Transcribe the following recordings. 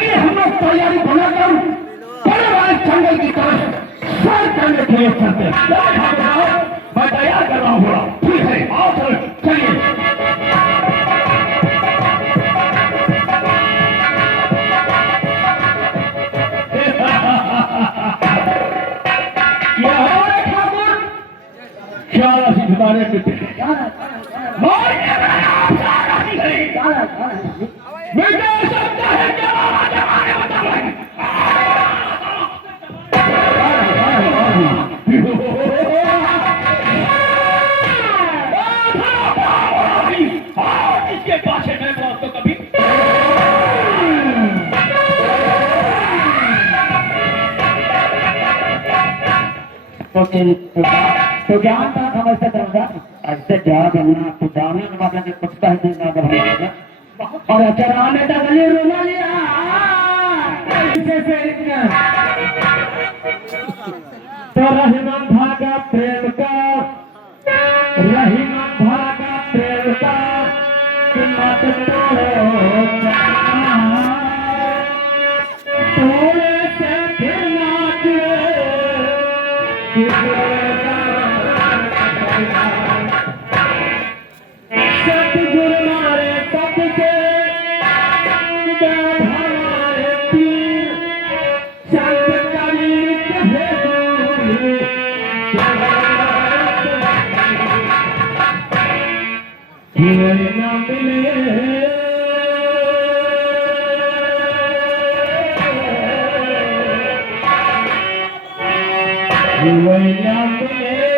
चलिए हम लोग तैयारी बनाकर बड़े बड़े जंगल की तरफ सर करने के लिए चलते हैं। मैं तैयार कर रहा हूँ। ठीक है, आओ चलिए। क्या सिखाने के इसके पाछे मैं तो कभी तो ज्ञान का समझते रहूंगा ऐसे क्या करना तो जाने के बाद में कुछ कह देना करना और चराने तक गली रोना लिया तो रहीमन भागा प्रेम का रहीमन भागा प्रेम का मत तोड़े से फिर नाचे सतगुरु मारे सबसे हमारे पीर संत कबीर जीवन न मिले जीवन न मिले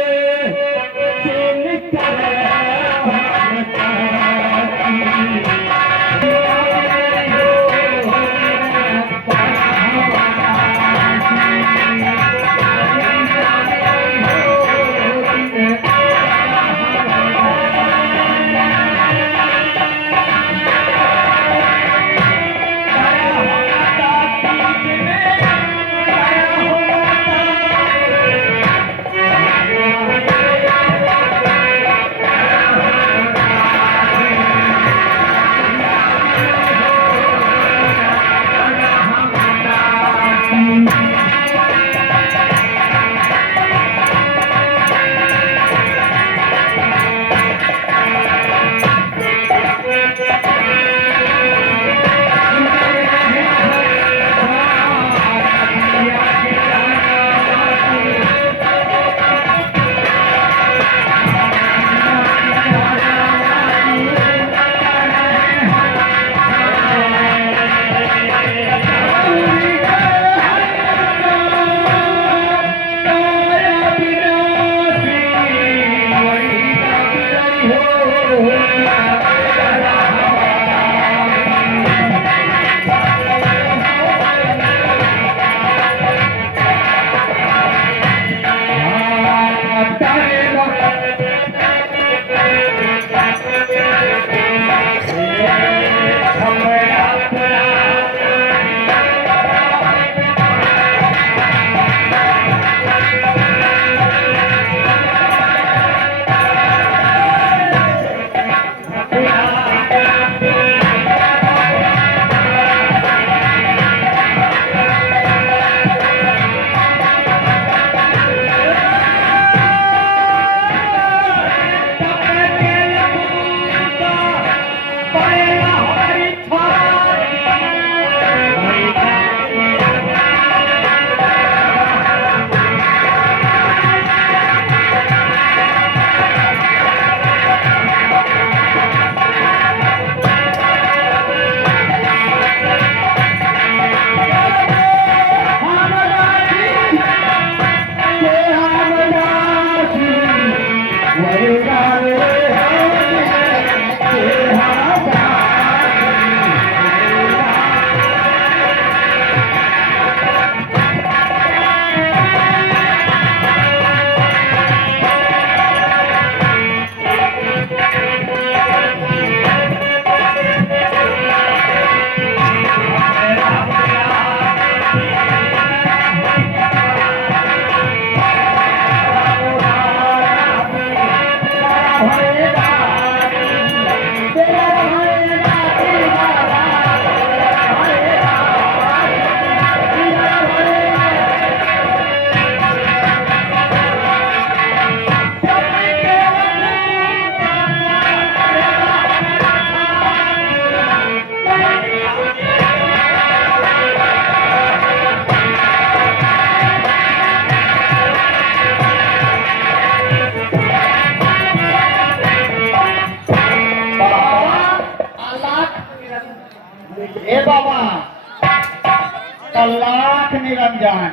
अल्लाह निरंजन।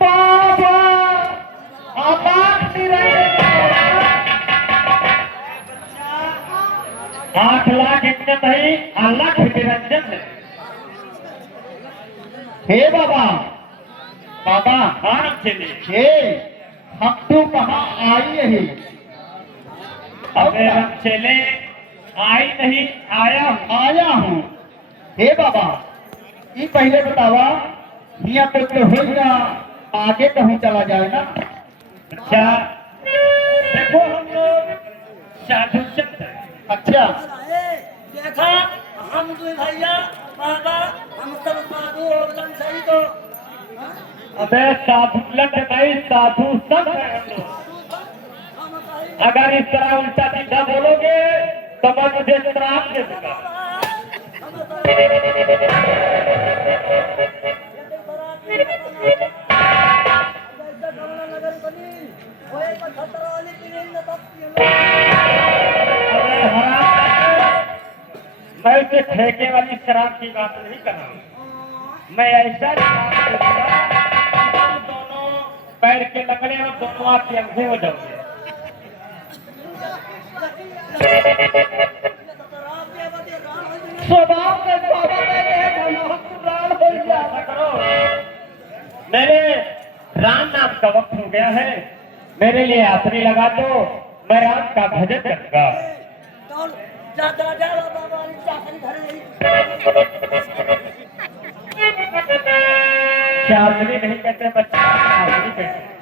बाबा अल्लाह निरंजन। 8 लाख इतने नहीं, अल्लाह निरंजन है। हे बाबा बाबा हाँ चले। हे हम तो कहाँ आई है? अबे हम चले आई नहीं, आया हूँ। हे बाबा ये पहले बतावा यहाँ पे तो हो जा आगे कहीं चला जाए ना। अच्छा देखो हम लोग साधु संत हैं। अच्छा देखा हम तो भैया बाबा हम सब साधु और सही तो अबे साधु लट नहीं, साधु संत हैं हम लोग। अगर इस तरह उल्टा सीधा बोलोगे तो मैं मुझे श्राप दे दूंगा। मैं उसे ठेके वाली शराब की बात नहीं कर रहा हूँ। मैं ऐसा शराब दूंगा कि तुम दोनों पैर के लकड़े और दोनों आपके अंधे हो जाओगे। स्वभाव के बाबा ऐसा करो, मेरे राम नाम का वक्त हो गया है, मेरे लिए आसनी लगा दो, मैं राम का भजन करूंगा। चांदनी नहीं कहते बच्चा, आसनी कहते।